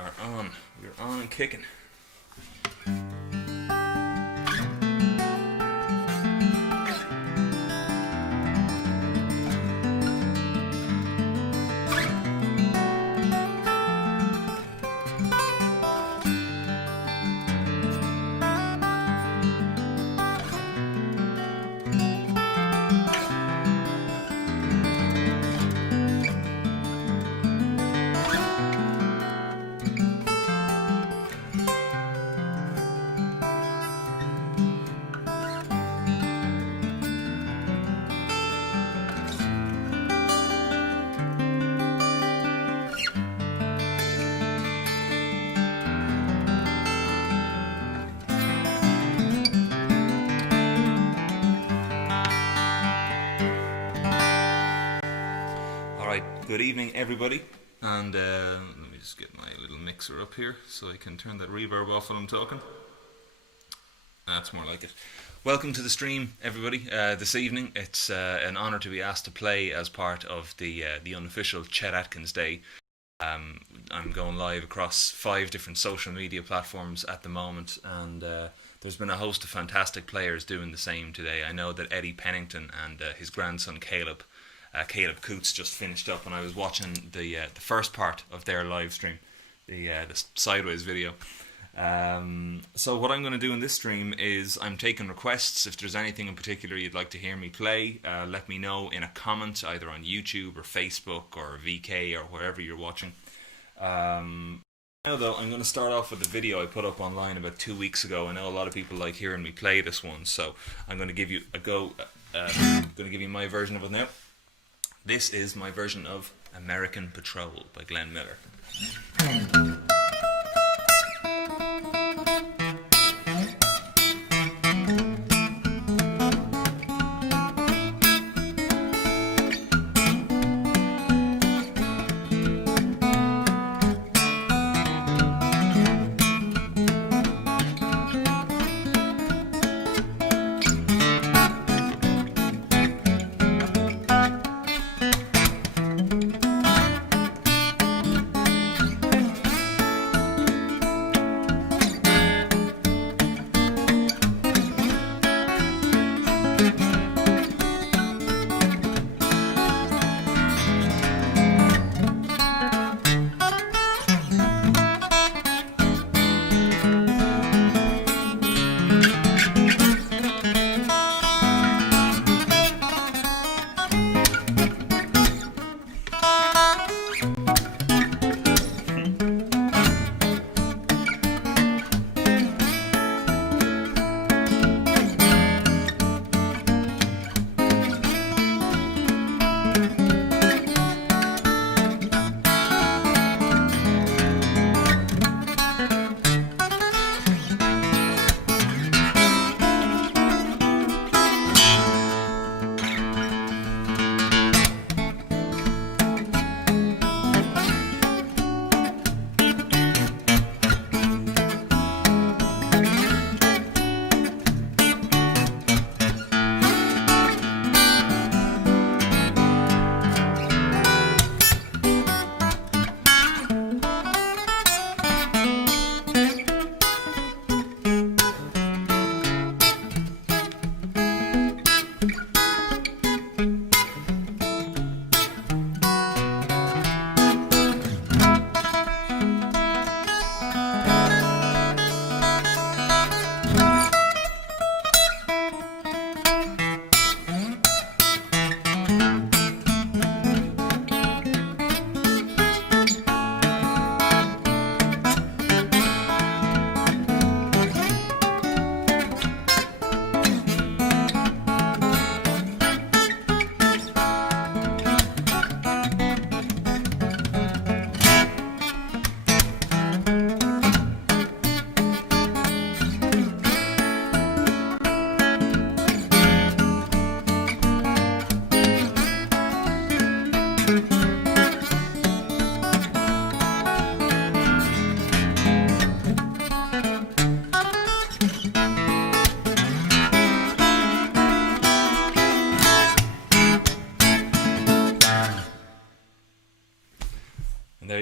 are on. We're on and kicking. Good evening, everybody, and let me just get my little mixer up here so I can turn that reverb off while I'm talking. That's more like it. Welcome to the stream, everybody. This evening, it's an honour to be asked to play as part of the unofficial Chet Atkins Day. I'm going live across 5 different social media platforms at the moment, and there's been a host of fantastic players doing the same today. I know that Eddie Pennington and his grandson Caleb Coots just finished up, and I was watching the first part of their live stream, the sideways video. So what I'm going to do in this stream is I'm taking requests. If there's anything in particular you'd like to hear me play, let me know in a comment either on YouTube or Facebook or VK or wherever you're watching. Now though, I'm going to start off with a video I put up online about 2 weeks ago. I know a lot of people like hearing me play this one, so I'm going to give you a go. I'm going to give you my version of it now. This is my version of American Patrol by Glenn Miller.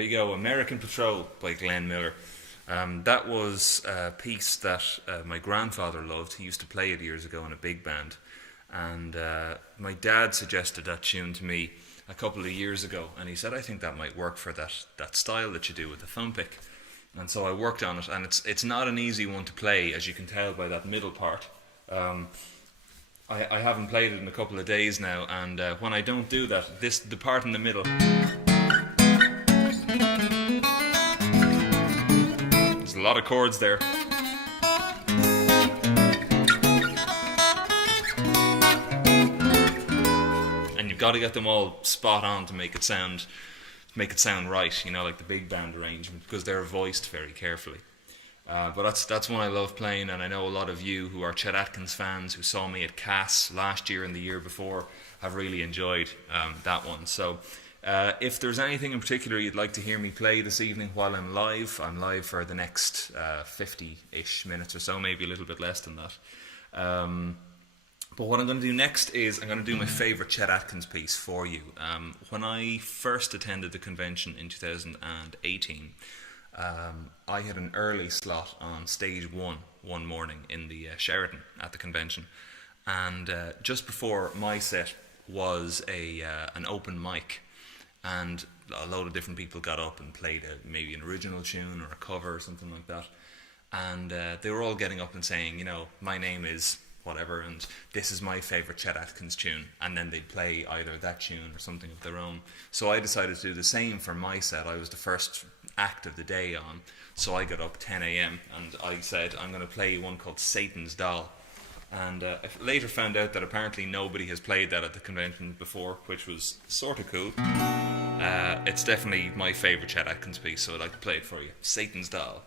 you go, American Patrol by Glenn Miller. That was a piece that my grandfather loved. He used to play it years ago in a big band. And my dad suggested that tune to me a couple of years ago. And he said, I think that might work for that style that you do with the thumb pick. And so I worked on it. And it's not an easy one to play, as you can tell by that middle part. I haven't played it in a couple of days now. And when I don't do that, the part in the middle... a lot of chords there. And you've got to get them all spot on to make it sound right, you know, like the big band arrangement, because they're voiced very carefully. But that's one I love playing, and I know a lot of you who are Chet Atkins fans who saw me at Cass last year and the year before have really enjoyed that one. So if there's anything in particular you'd like to hear me play this evening while I'm live for the next 50-ish minutes or so, maybe a little bit less than that. But what I'm going to do next is I'm going to do my favourite Chet Atkins piece for you. When I first attended the convention in 2018, I had an early slot on stage one morning in the Sheraton at the convention. And just before my set was an open mic. And a load of different people got up and played maybe an original tune or a cover or something like that. And they were all getting up and saying, you know, my name is whatever, and this is my favourite Chet Atkins tune. And then they'd play either that tune or something of their own. So I decided to do the same for my set. I was the first act of the day on, so I got up 10 a.m. and I said, I'm going to play one called Satan's Doll. And I later found out that apparently nobody has played that at the convention before, which was sort of cool. It's definitely my favourite Chet Atkins piece, so I'd like to play it for you. Satan's Doll.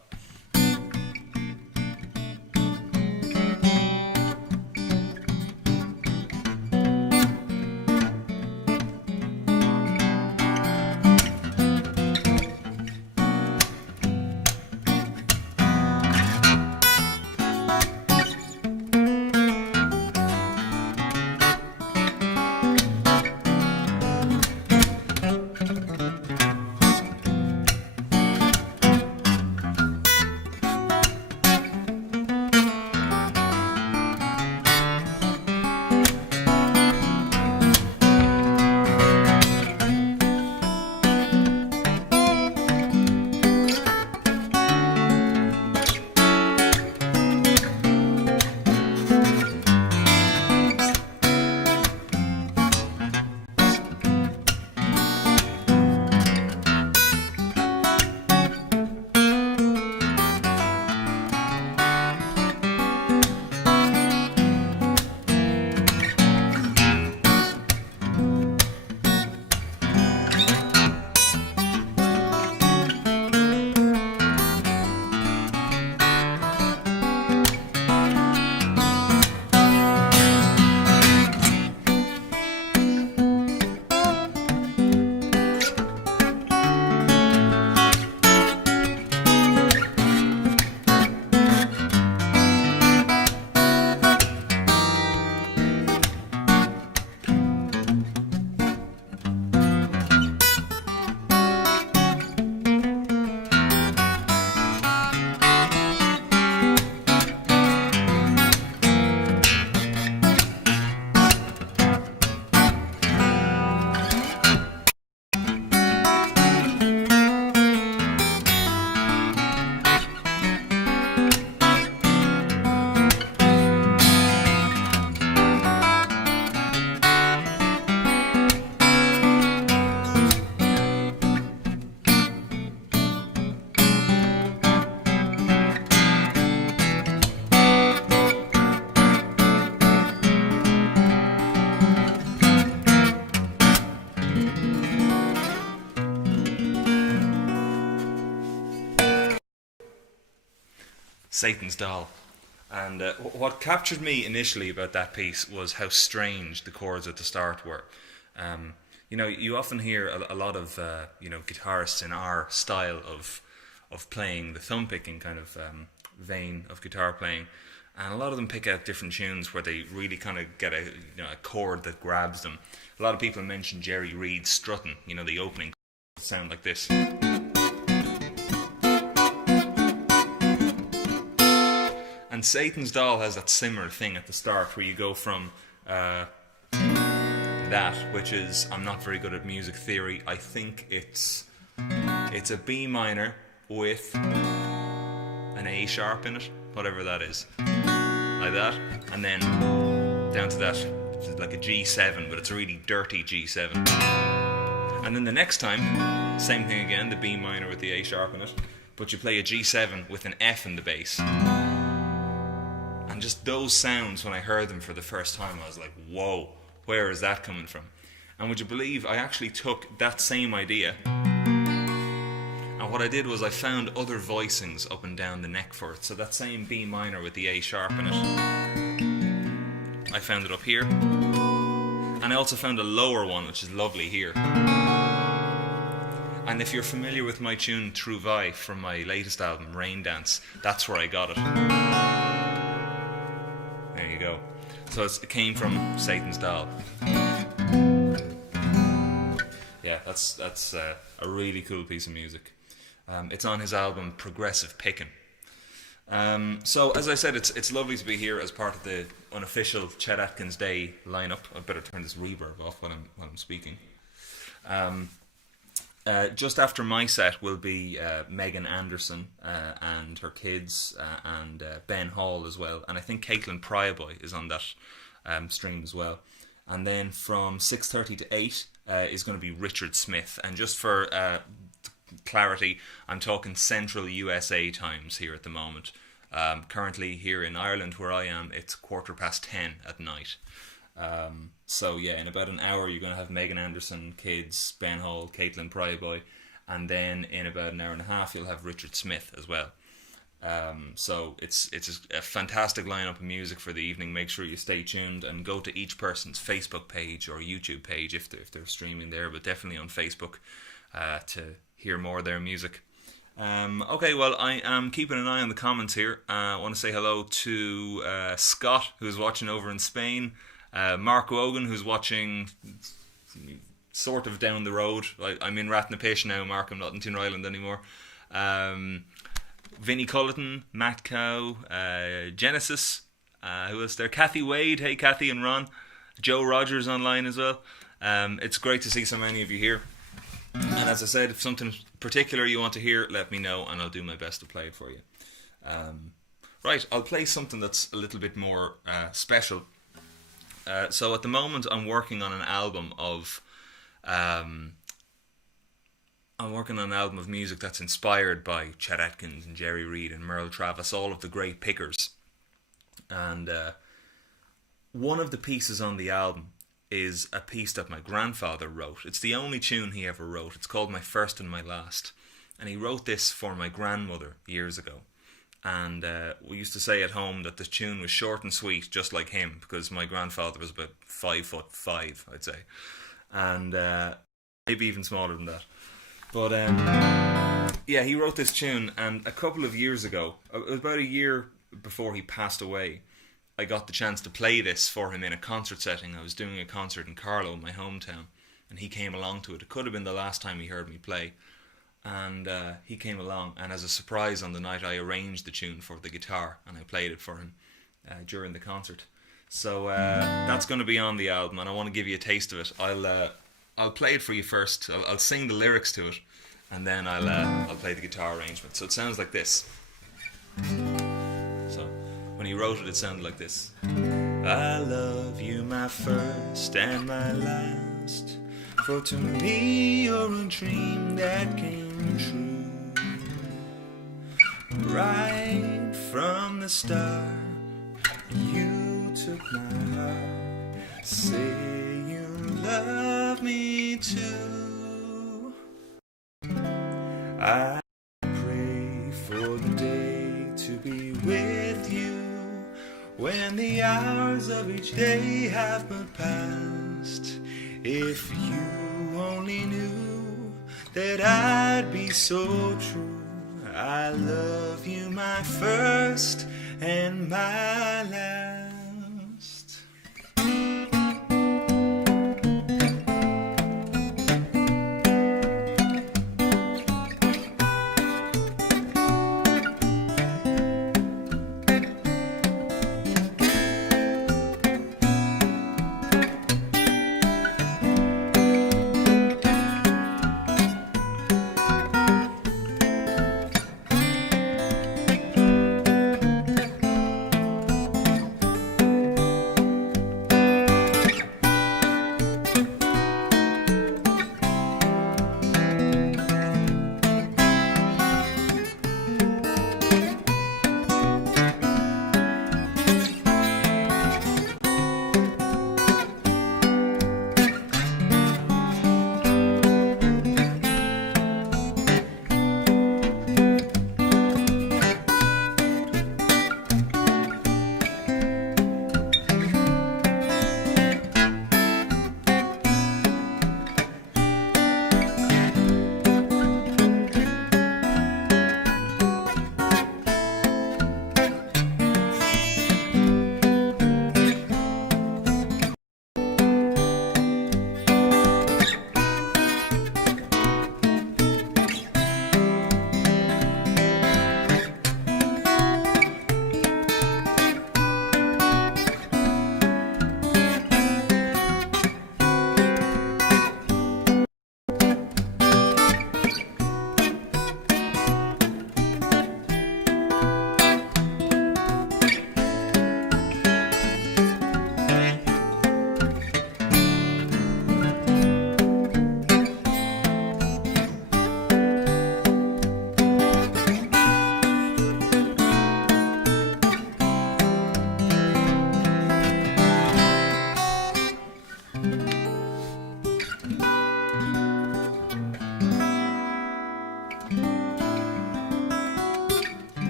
Satan's Doll. And what captured me initially about that piece was how strange the chords at the start were. You know, you often hear a lot of guitarists in our style of playing the thumb picking kind of vein of guitar playing, and a lot of them pick out different tunes where they really kind of get a chord that grabs them. A lot of people mention Jerry Reed's strutting. You know, the opening sound like this. And Satan's Doll has that similar thing at the start where you go from that, which is, I'm not very good at music theory, I think it's a B minor with an A sharp in it, whatever that is, like that, and then down to that, which is like a G7, but it's a really dirty G7. And then the next time, same thing again, the B minor with the A sharp in it, but you play a G7 with an F in the bass. And just those sounds, when I heard them for the first time, I was like, whoa, where is that coming from? And would you believe I actually took that same idea, and what I did was I found other voicings up and down the neck for it. So that same B minor with the A sharp in it, I found it up here. And I also found a lower one, which is lovely here. And if you're familiar with my tune True Vi from my latest album, Rain Dance, that's where I got it. There you go. So it came from Satan's Doll. Yeah, that's a really cool piece of music. It's on his album Progressive Pickin'. So as I said, it's lovely to be here as part of the unofficial Chet Atkins Day lineup. I better turn this reverb off while I'm speaking. Just after my set will be Megan Anderson and her kids and Ben Hall as well, and I think Caitlin Pryorboy is on that stream as well. And then from 6:30 to 8 is going to be Richard Smith. And just for clarity, I'm talking Central USA times here at the moment. Currently here in Ireland where I am, it's 10:15 at night. So yeah, in about an hour you're going to have Megan Anderson, kids, Ben Hall, Caitlin Pryorboy, and then in about an hour and a half you'll have Richard Smith as well. So it's a fantastic lineup of music for the evening. Make sure you stay tuned and go to each person's Facebook page or YouTube page if they're streaming there, but definitely on Facebook to hear more of their music. Okay, well, I am keeping an eye on the comments here. I want to say hello to Scott, who's watching over in Spain, Mark Wogan, who's watching sort of down the road. I'm in Rathnapish now, Mark. I'm not in Tinryland anymore. Vinnie Culleton, Matt Cow, Genesis, who else there? Kathy Wade. Hey, Kathy and Ron. Joe Rogers online as well. It's great to see so many of you here. And as I said, if something particular you want to hear, let me know and I'll do my best to play it for you. Right, I'll play something that's a little bit more special. So at the moment I'm working on an album of music that's inspired by Chet Atkins and Jerry Reed and Merle Travis, all of the great pickers. And one of the pieces on the album is a piece that my grandfather wrote. It's the only tune he ever wrote. It's called My First and My Last. And he wrote this for my grandmother years ago. And we used to say at home that the tune was short and sweet, just like him, because my grandfather was about 5'5", I'd say. And maybe even smaller than that. But yeah, he wrote this tune, and a couple of years ago, it was about a year before he passed away, I got the chance to play this for him in a concert setting. I was doing a concert in Carlow, my hometown, and he came along to it. It could have been the last time he heard me play. And he came along, and as a surprise on the night, I arranged the tune for the guitar, and I played it for him during the concert. So that's going to be on the album, and I want to give you a taste of it. I'll play it for you first. I'll sing the lyrics to it, and then I'll play the guitar arrangement. So it sounds like this. So when he wrote it, it sounded like this. I love you, my first and my last, for to me you're a dream that came true. Right from the start, you took my heart. Say you love me too. I pray for the day to be with you, when the hours of each day have but passed. If you only knew that I'd be so true. I love you, my first and my last.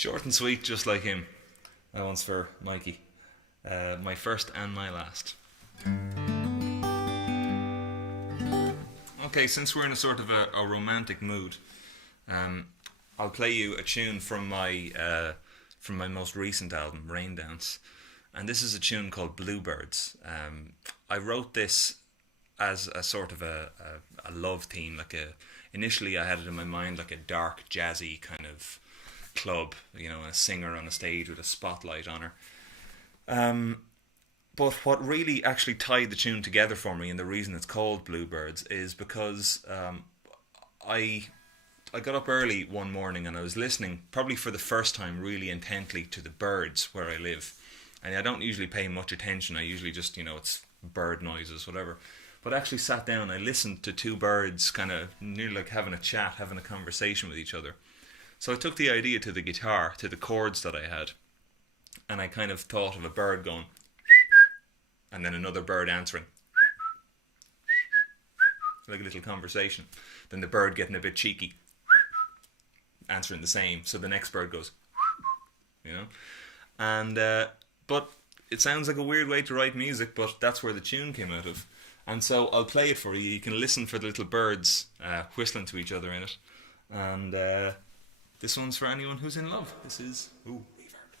Short and sweet, just like him. That one's for Mikey. My first and my last. Okay, since we're in a sort of a romantic mood, I'll play you a tune from my most recent album, Rain Dance, and this is a tune called Bluebirds. I wrote this as a sort of a love theme. Initially I had it in my mind like a dark jazzy kind of club, a singer on a stage with a spotlight on her. But what really actually tied the tune together for me, and the reason it's called Bluebirds, is because I got up early one morning and I was listening, probably for the first time, really intently to the birds where I live. And I don't usually pay much attention. I usually just, it's bird noises, whatever. But I actually sat down, I listened to two birds kind of nearly like having a chat, having a conversation with each other. So I took the idea to the guitar, to the chords that I had, and I kind of thought of a bird going, and then another bird answering, like a little conversation. Then the bird getting a bit cheeky, answering the same. So the next bird goes, and but it sounds like a weird way to write music, but that's where the tune came out of. And so I'll play it for you. You can listen for the little birds whistling to each other in it. And this one's for anyone who's in love. This is reverb.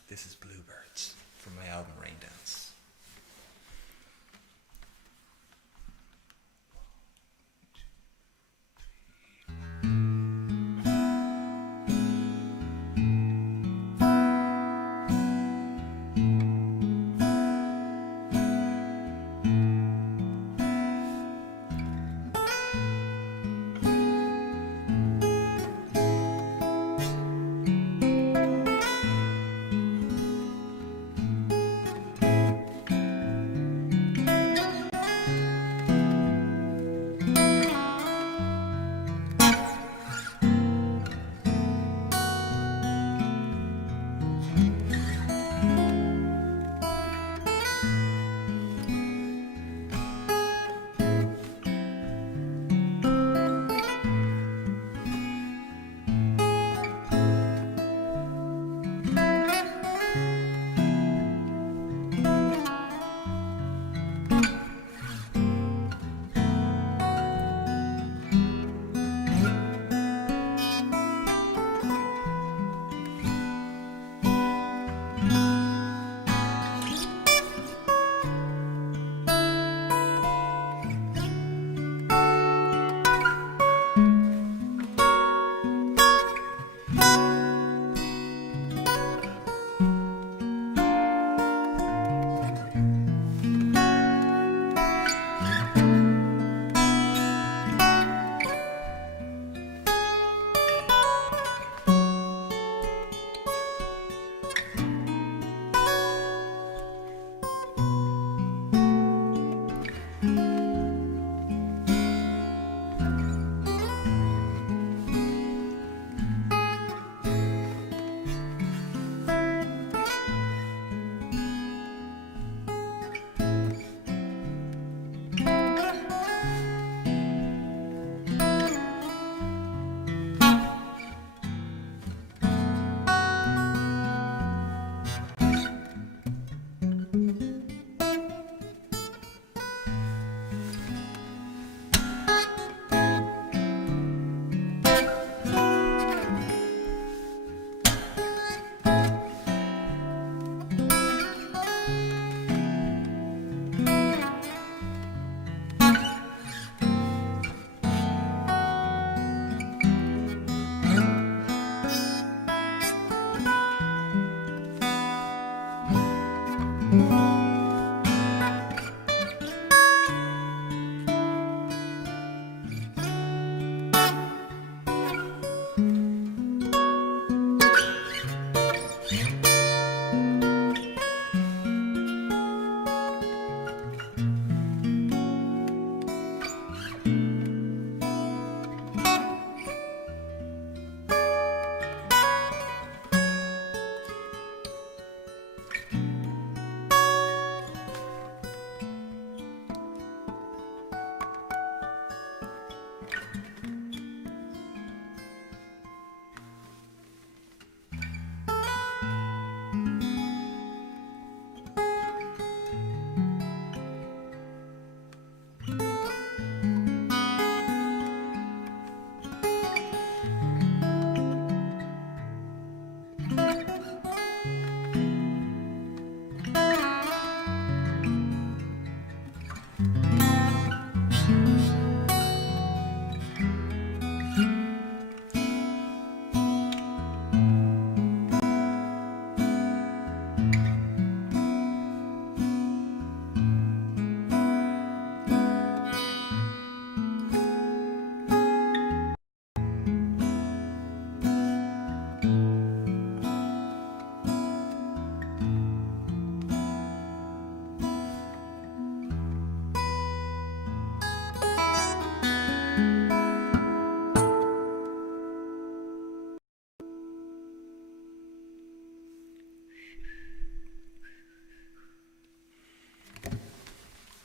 This is Bluebirds from my album Rain Dance.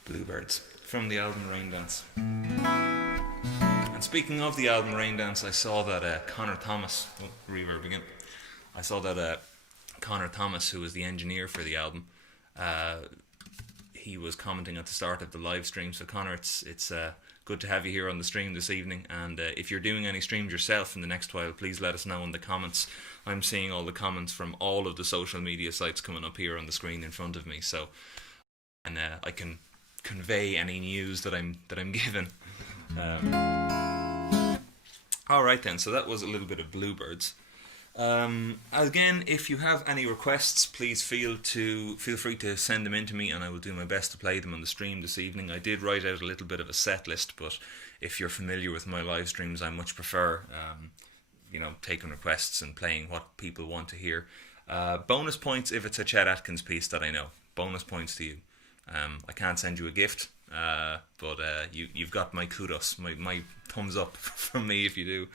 Bluebirds from the album Rain Dance. And speaking of the album Rain Dance, I saw that Connor Thomas, reverb again. I saw that Connor Thomas, who was the engineer for the album, he was commenting at the start of the live stream. So Connor, it's good to have you here on the stream this evening. And if you're doing any streams yourself in the next while, please let us know in the comments. I'm seeing all the comments from all of the social media sites coming up here on the screen in front of me. So, and I can convey any news that I'm given. All right then. So that was a little bit of Bluebirds. Again, if you have any requests, please feel free to send them in to me, and I will do my best to play them on the stream this evening. I did write out a little bit of a set list, but if you're familiar with my live streams, I much prefer taking requests and playing what people want to hear. Bonus points if it's a Chet Atkins piece that I know. Bonus points to you. I can't send you a gift, but you've got my kudos, my thumbs up from me if you do.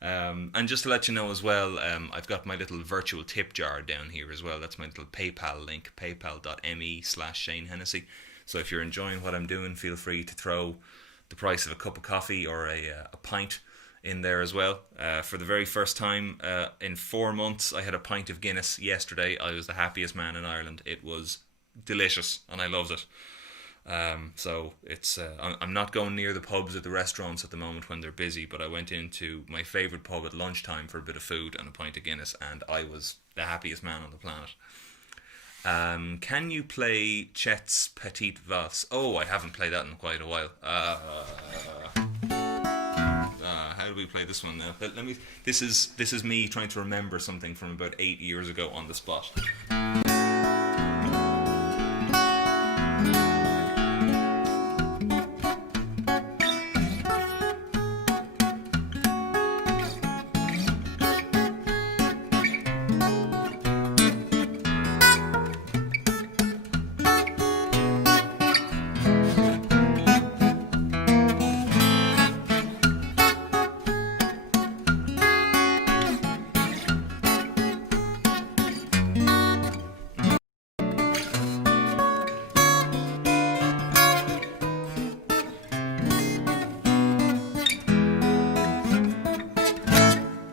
And just to let you know as well, I've got my little virtual tip jar down here as well. That's my little PayPal link, paypal.me/Shane Hennessy. So if you're enjoying what I'm doing, feel free to throw the price of a cup of coffee or a pint in there as well. For the very first time in 4 months, I had a pint of Guinness yesterday. I was the happiest man in Ireland. It was delicious and I loved it. So it's I'm not going near the pubs at the restaurants at the moment when they're busy, but I went into my favourite pub at lunchtime for a bit of food and a pint of Guinness, and I was the happiest man on the planet. Can you play Chet's Petite Valse? Oh, I haven't played that in quite a while. How do we play this one now? Let me. This is me trying to remember something from about 8 years ago on the spot.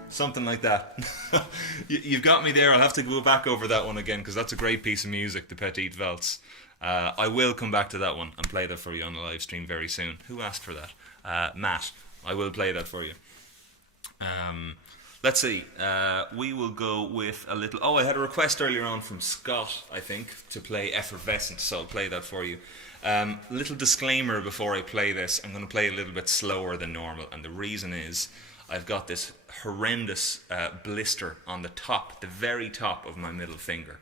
Something like that. You've got me there. I'll have to go back over that one again because that's a great piece of music, the Petite Valse. I will come back to that one and play that for you on the live stream very soon. Who asked for that? Matt. I will play that for you. Let's see. We will go with a little... Oh, I had a request earlier on from Scott, I think, to play Effervescent, so I'll play that for you. Little disclaimer before I play this. I'm going to play a little bit slower than normal, and the reason is I've got this horrendous blister on the top, the very top of my middle finger,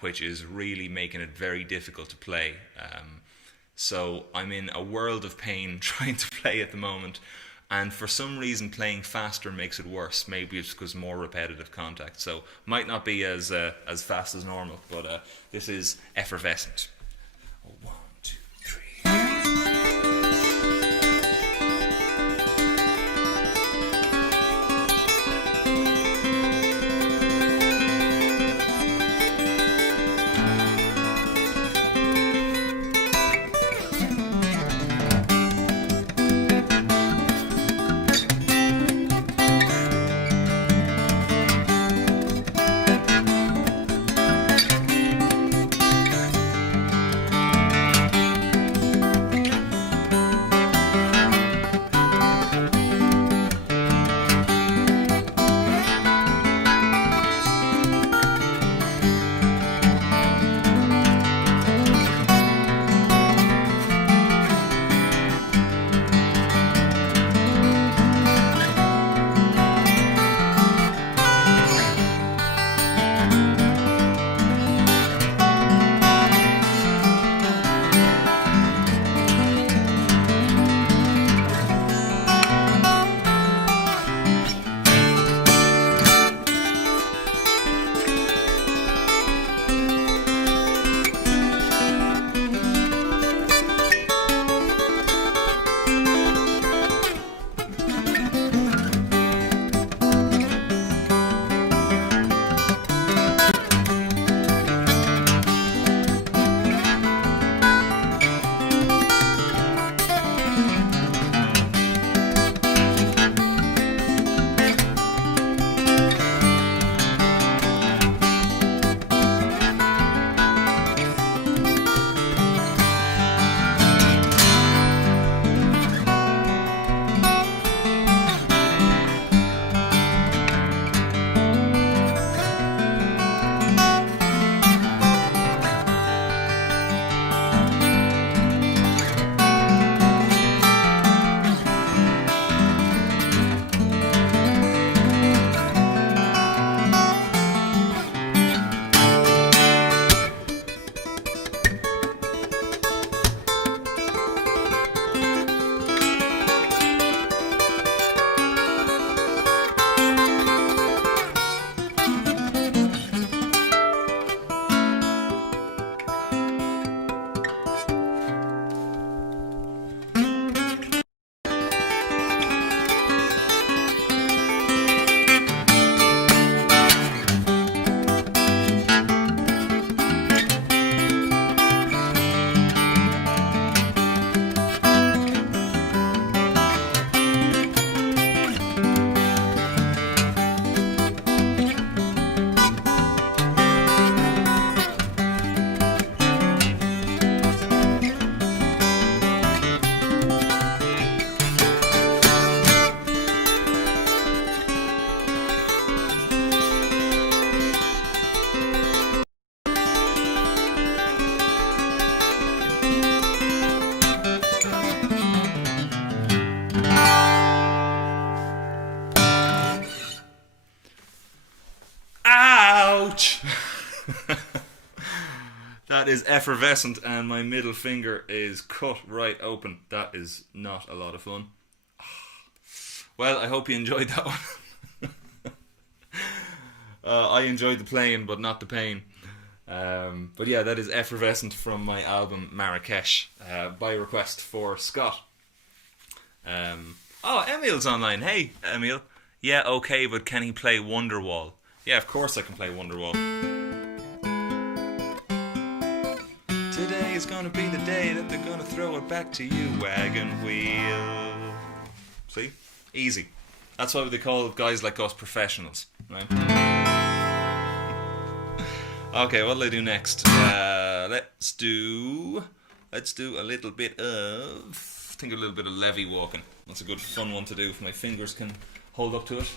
which is really making it very difficult to play. So I'm in a world of pain trying to play at the moment, and for some reason playing faster makes it worse. Maybe it's because more repetitive contact, so might not be as fast as normal, but this is Effervescent. 1, 2, 3. That is effervescent, and my middle finger is cut right open. That is not a lot of fun. Well, I hope you enjoyed that one. I enjoyed the playing, but not the pain. But yeah, that is effervescent from my album Marrakesh, by request for Scott. Emil's online. Hey, Emil. Yeah, okay, but can he play Wonderwall? Yeah, of course I can play Wonderwall. Today is gonna be the day that they're gonna throw it back to you, wagon wheel. See? Easy. That's why they call guys like us professionals, right? Okay, what'll I do next? Let's do a little bit of levee walking. That's a good fun one to do if my fingers can hold up to it.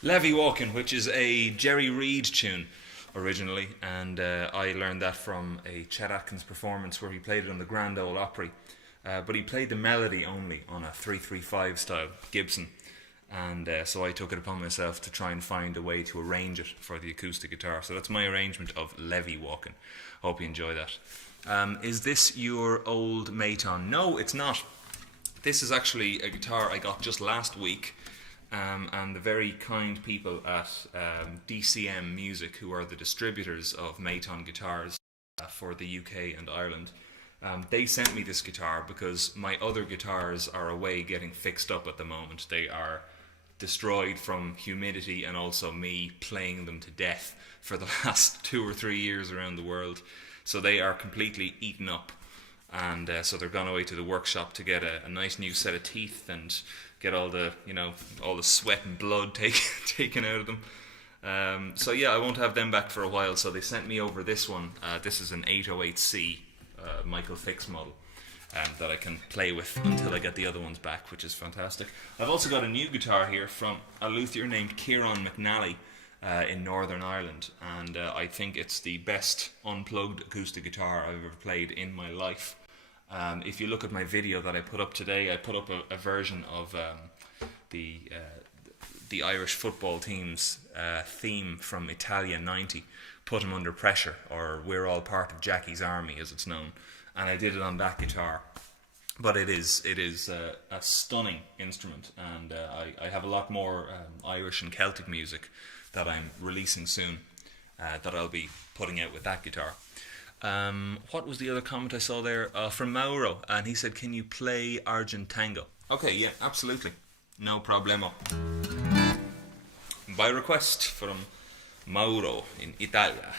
Levee Walking, which is a Jerry Reed tune originally, and I learned that from a Chet Atkins performance where he played it on the Grand Ole Opry, but he played the melody only on a 335 style Gibson, and so I took it upon myself to try and find a way to arrange it for the acoustic guitar. So that's my arrangement of Levee Walking. Hope you enjoy that. Is this your old Maton? No, it's not. This is actually a guitar I got just last week. And the very kind people at DCM Music, who are the distributors of Maton guitars for the UK and Ireland, they sent me this guitar because my other guitars are away getting fixed up at the moment. They are destroyed from humidity and also me playing them to death for the last 2 or 3 years around the world. So they are completely eaten up, and so they're gone away to the workshop to get a nice new set of teeth and get all the sweat and blood taken out of them. So yeah, I won't have them back for a while. So they sent me over this one. This is an 808C Michael Fix model that I can play with until I get the other ones back, which is fantastic. I've also got a new guitar here from a luthier named Kieran McNally in Northern Ireland, and I think it's the best unplugged acoustic guitar I've ever played in my life. If you look at my video that I put up today, I put up a version of the Irish football team's theme from Italia 90, Put 'Em Under Pressure, or We're All Part of Jackie's Army as it's known, and I did it on that guitar. but it is a stunning instrument, and I have a lot more Irish and Celtic music that I'm releasing soon, that I'll be putting out with that guitar. What was the other comment I saw there? From Mauro, and he said, "Can you play Argent Tango?" Okay, yeah, absolutely, no problemo. By request from Mauro in Italia.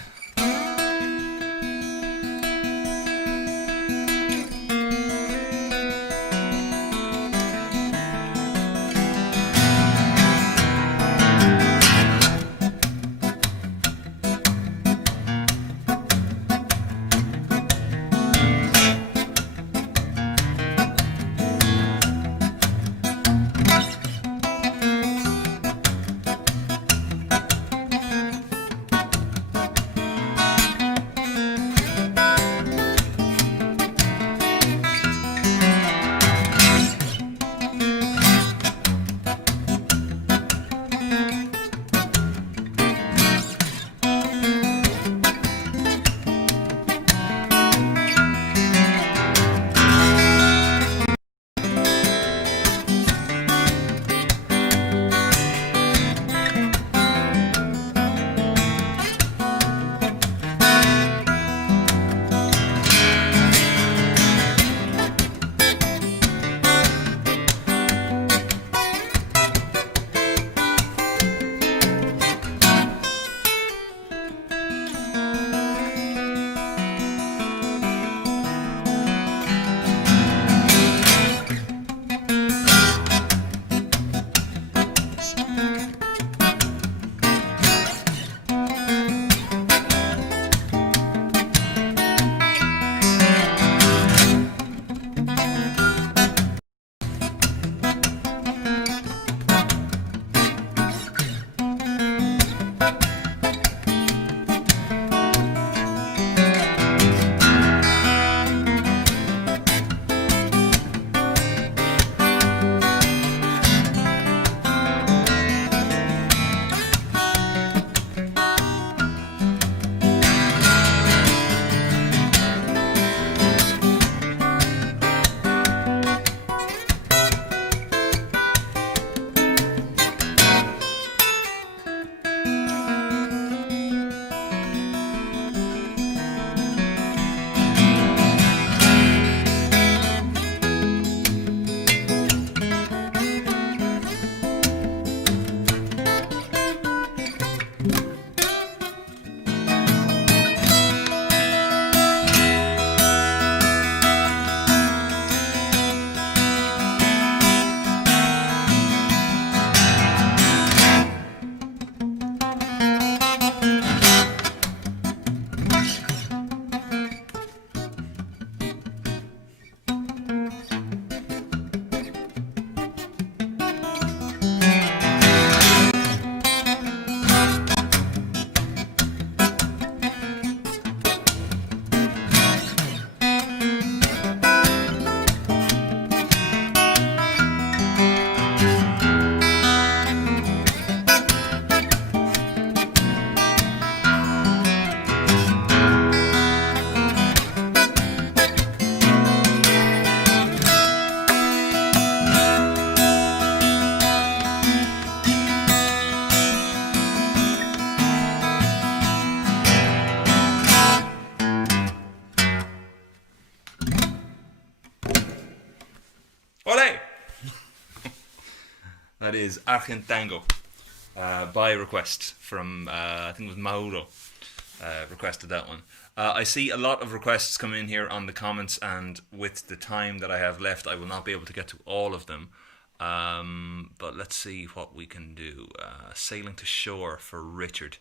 That is Argent Tango, by request from, I think it was Mauro, requested that one. I see a lot of requests come in here on the comments, and with the time that I have left, I will not be able to get to all of them. But let's see what we can do. Sailing to Shore for Richard.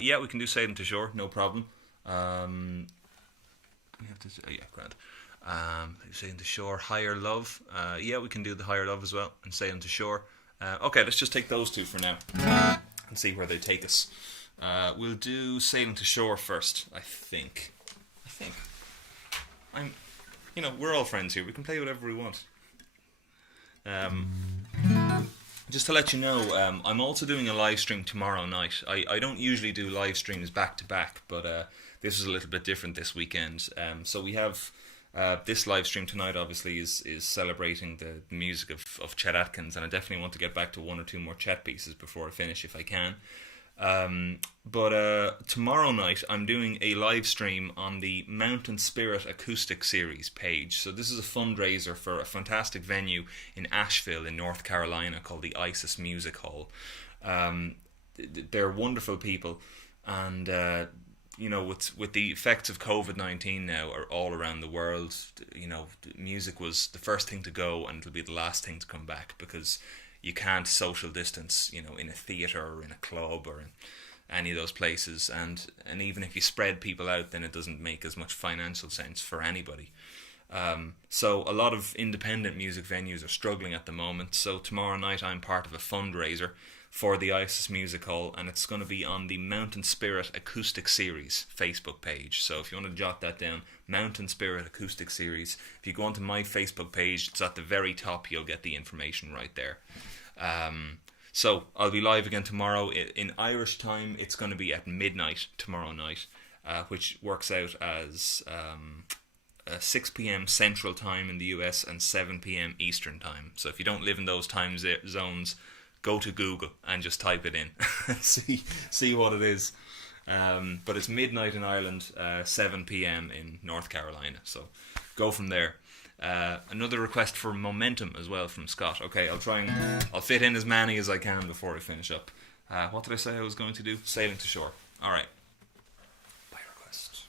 Yeah, we can do Sailing to Shore, no problem. We have to, yeah, grand. Sailing to Shore, Higher Love. Yeah, we can do the Higher Love as well, and Sailing to Shore. Okay, let's just take those two for now and see where they take us. We'll do Sailing to Shore first, I think. We're all friends here. We can play whatever we want. Just to let you know, I'm also doing a live stream tomorrow night. I don't usually do live streams back to back, but this is a little bit different this weekend. So we have This live stream tonight obviously is celebrating the music of Chet Atkins, and I definitely want to get back to one or two more Chet pieces before I finish if I can. But tomorrow night I'm doing a live stream on the Mountain Spirit Acoustic Series page. So this is a fundraiser for a fantastic venue in Asheville in North Carolina called the ISIS Music Hall. They're wonderful people, and with the effects of COVID-19 now are all around the world. Music was the first thing to go, and it'll be the last thing to come back, because you can't social distance, in a theater or in a club or in any of those places, and even if you spread people out, then it doesn't make as much financial sense for anybody. So a lot of independent music venues are struggling at the moment. So tomorrow night I'm part of a fundraiser for the ISIS Music Hall, and it's going to be on the Mountain Spirit Acoustic Series Facebook page. So if you want to jot that down, Mountain Spirit Acoustic Series. If you go onto my Facebook page, it's at the very top. You'll get the information right there. So I'll be live again tomorrow. In Irish time, it's going to be at midnight tomorrow night, which works out as 6 p.m. Central Time in the US and 7 p.m. Eastern Time. So if you don't live in those time zones, go to Google and just type it in. see what it is. But it's midnight in Ireland, 7 p.m. in North Carolina. So go from there. Another request for Momentum as well from Scott. Okay, I'll fit in as many as I can before I finish up. What did I say I was going to do? Sailing to Shore. Alright. By request.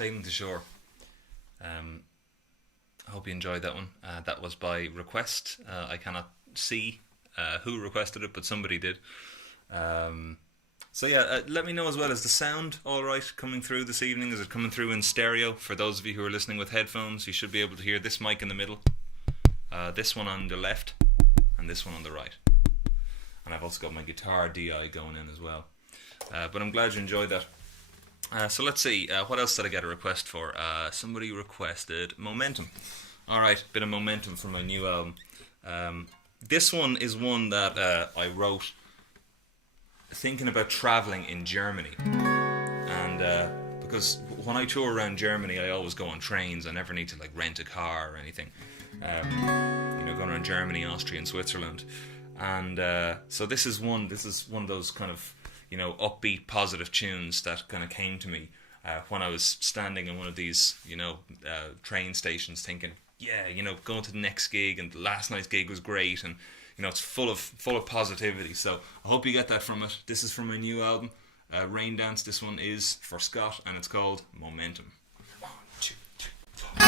Sailing to Shore. I hope you enjoyed that one. That was by request. I cannot see who requested it, but somebody did. So yeah, let me know as well. Is the sound all right coming through this evening? Is it coming through in stereo? For those of you who are listening with headphones, you should be able to hear this mic in the middle, this one on the left, and this one on the right. And I've also got my guitar DI going in as well. But I'm glad you enjoyed that. So let's see, what else did I get a request for? Somebody requested Momentum. Alright, bit of Momentum from my new album. This one is one that I wrote thinking about travelling in Germany. And because when I tour around Germany, I always go on trains. I never need to like rent a car or anything. Going around Germany, Austria and Switzerland. And so this is one of those kind of upbeat, positive tunes that kind of came to me when I was standing in one of these, train stations, thinking, going to the next gig, and the last night's gig was great, and it's full of positivity. So I hope you get that from it. This is from my new album, Rain Dance. This one is for Scott, and it's called Momentum. 1, 2, 3, 4.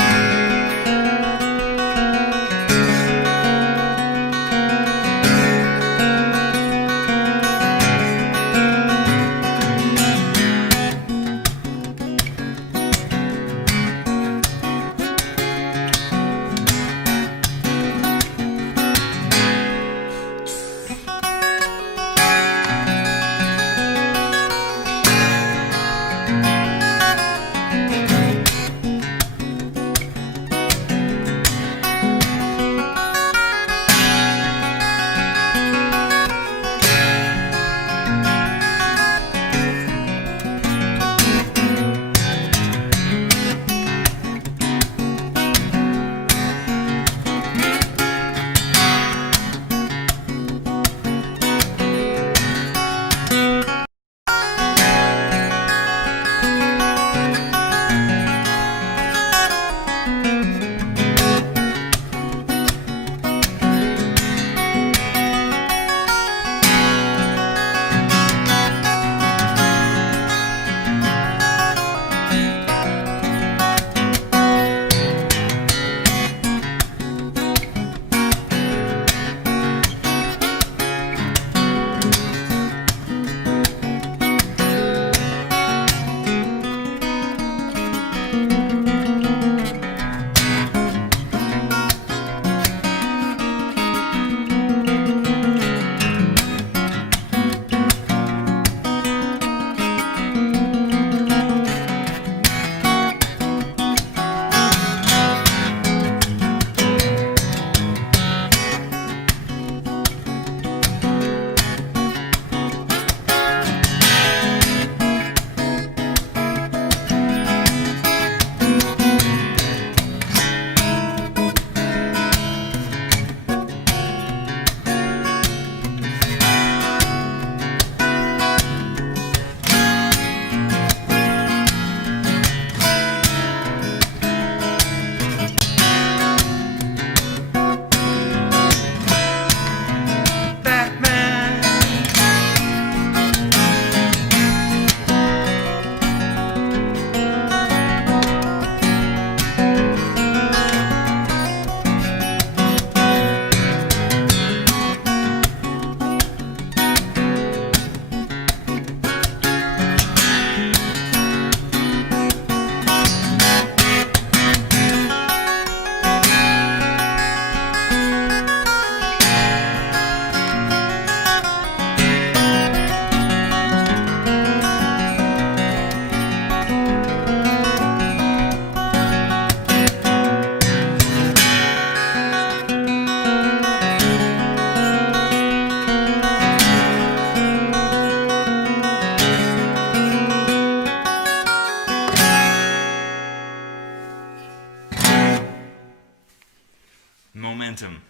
Momentum.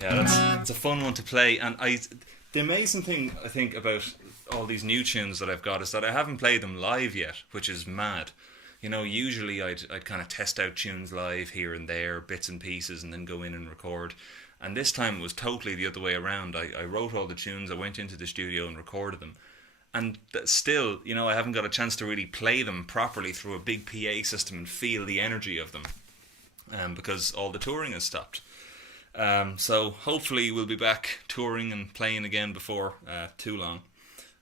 Yeah, that's a fun one to play. And the amazing thing I think about all these new tunes that I've got is that I haven't played them live yet, which is mad. Usually I'd kind of test out tunes live here and there, bits and pieces, and then go in and record. And this time it was totally the other way around. I wrote all the tunes, I went into the studio and recorded them. and still, I haven't got a chance to really play them properly through a big PA system and feel the energy of them, because all the touring has stopped. So hopefully we'll be back touring and playing again before too long.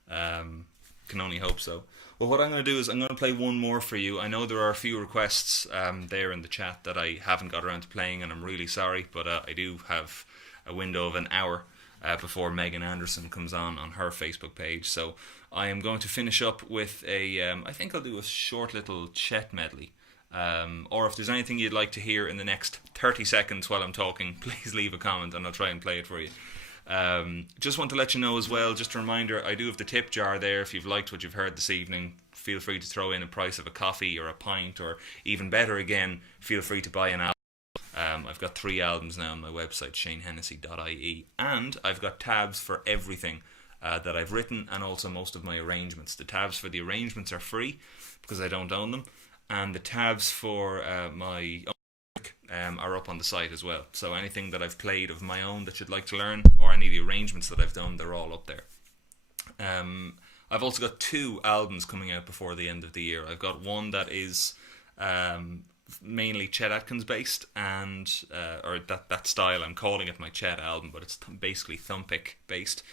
Can only hope so. Well, what I'm going to do is I'm going to play one more for you. I know there are a few requests there in the chat that I haven't got around to playing, and I'm really sorry, but I do have a window of an hour before Megan Anderson comes on her Facebook page. So I am going to finish up with I think I'll do a short little Chet medley. Or if there's anything you'd like to hear in the next 30 seconds while I'm talking, please leave a comment and I'll try and play it for you. Just want to let you know as well, just a reminder, I do have the tip jar there. If you've liked what you've heard this evening, feel free to throw in a price of a coffee or a pint, or even better again, feel free to buy an album. I've got 3 albums now on my website, shanehennessy.ie, and I've got tabs for everything that I've written, and also most of my arrangements. The tabs for the arrangements are free because I don't own them, and the tabs for my own music are up on the site as well. So anything that I've played of my own that you'd like to learn, or any of the arrangements that I've done, they're all up there. I've also got 2 albums coming out before the end of the year. I've got one that is mainly Chet Atkins based, and or that style. I'm calling it my Chet album, but it's basically Thumpic based.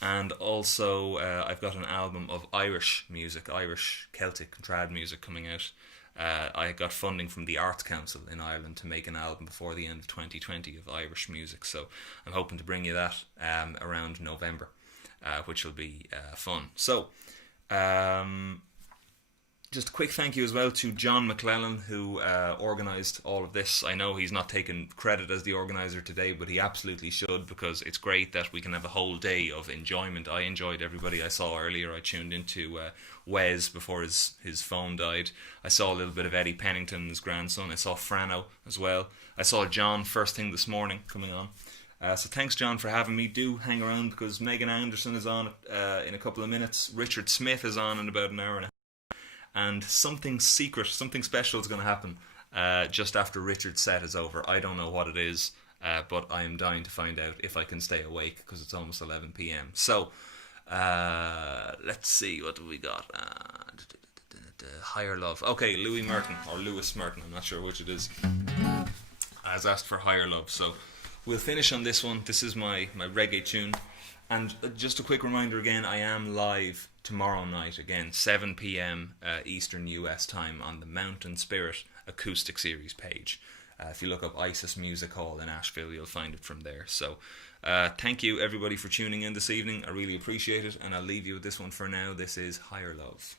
And also I've got an album of Irish music, Irish Celtic trad music coming out. I got funding from the Arts Council in Ireland to make an album before the end of 2020 of Irish music, so I'm hoping to bring you that around November, which will be fun. So just a quick thank you as well to John McClellan, who organised all of this. I know he's not taken credit as the organiser today, but he absolutely should, because it's great that we can have a whole day of enjoyment. I enjoyed everybody I saw earlier. I tuned into Wes before his phone died. I saw a little bit of Eddie Pennington, his grandson. I saw Frano as well. I saw John first thing this morning coming on. So thanks, John, for having me. Do hang around, because Megan Anderson is on in a couple of minutes. Richard Smith is on in about an hour and a half. And something secret, something special is going to happen just after Richard's set is over. I don't know what it is, but I am dying to find out if I can stay awake, because it's almost 11 p.m. So, let's see, what do we got? Higher Love. Okay, Louis Merton, or Lewis Merton, I'm not sure which it is, has asked for Higher Love. So we'll finish on this one. This is my reggae tune. And just a quick reminder again, I am live tomorrow night, again, 7 p.m. Eastern US time, on the Mountain Spirit Acoustic Series page. If you look up ISIS Music Hall in Asheville, you'll find it from there. So thank you, everybody, for tuning in this evening. I really appreciate it, and I'll leave you with this one for now. This is Higher Love.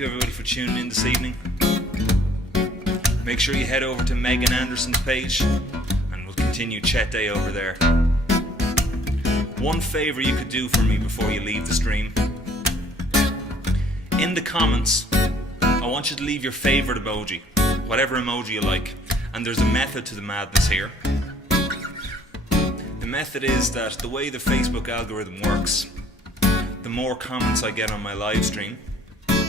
you everybody for tuning in this evening. Make sure you head over to Megan Anderson's page and we'll continue Chet Day over there. One favour you could do for me before you leave the stream. In the comments, I want you to leave your favourite emoji, whatever emoji you like. And there's a method to the madness here. The method is that the way the Facebook algorithm works, the more comments I get on my live stream,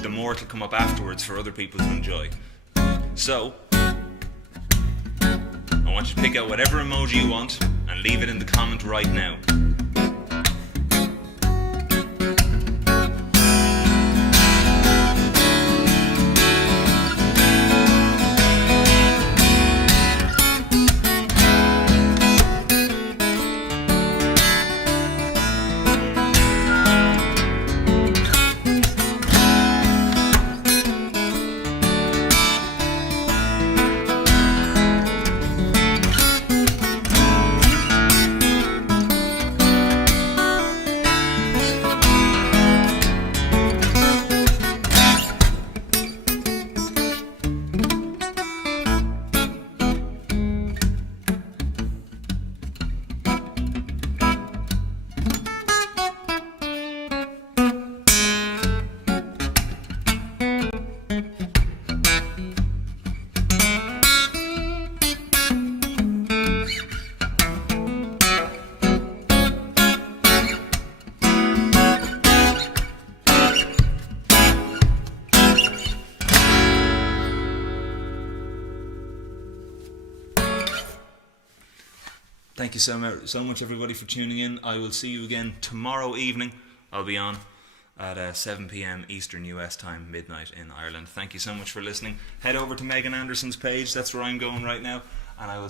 the more it'll come up afterwards for other people to enjoy. So, I want you to pick out whatever emoji you want and leave it in the comment right now. Thank you so much everybody for tuning in. I will see you again tomorrow evening. I'll be on at 7 p.m. Eastern US time, midnight in Ireland. Thank you so much for listening. Head over to Megan Anderson's page. That's where I'm going right now. And I will see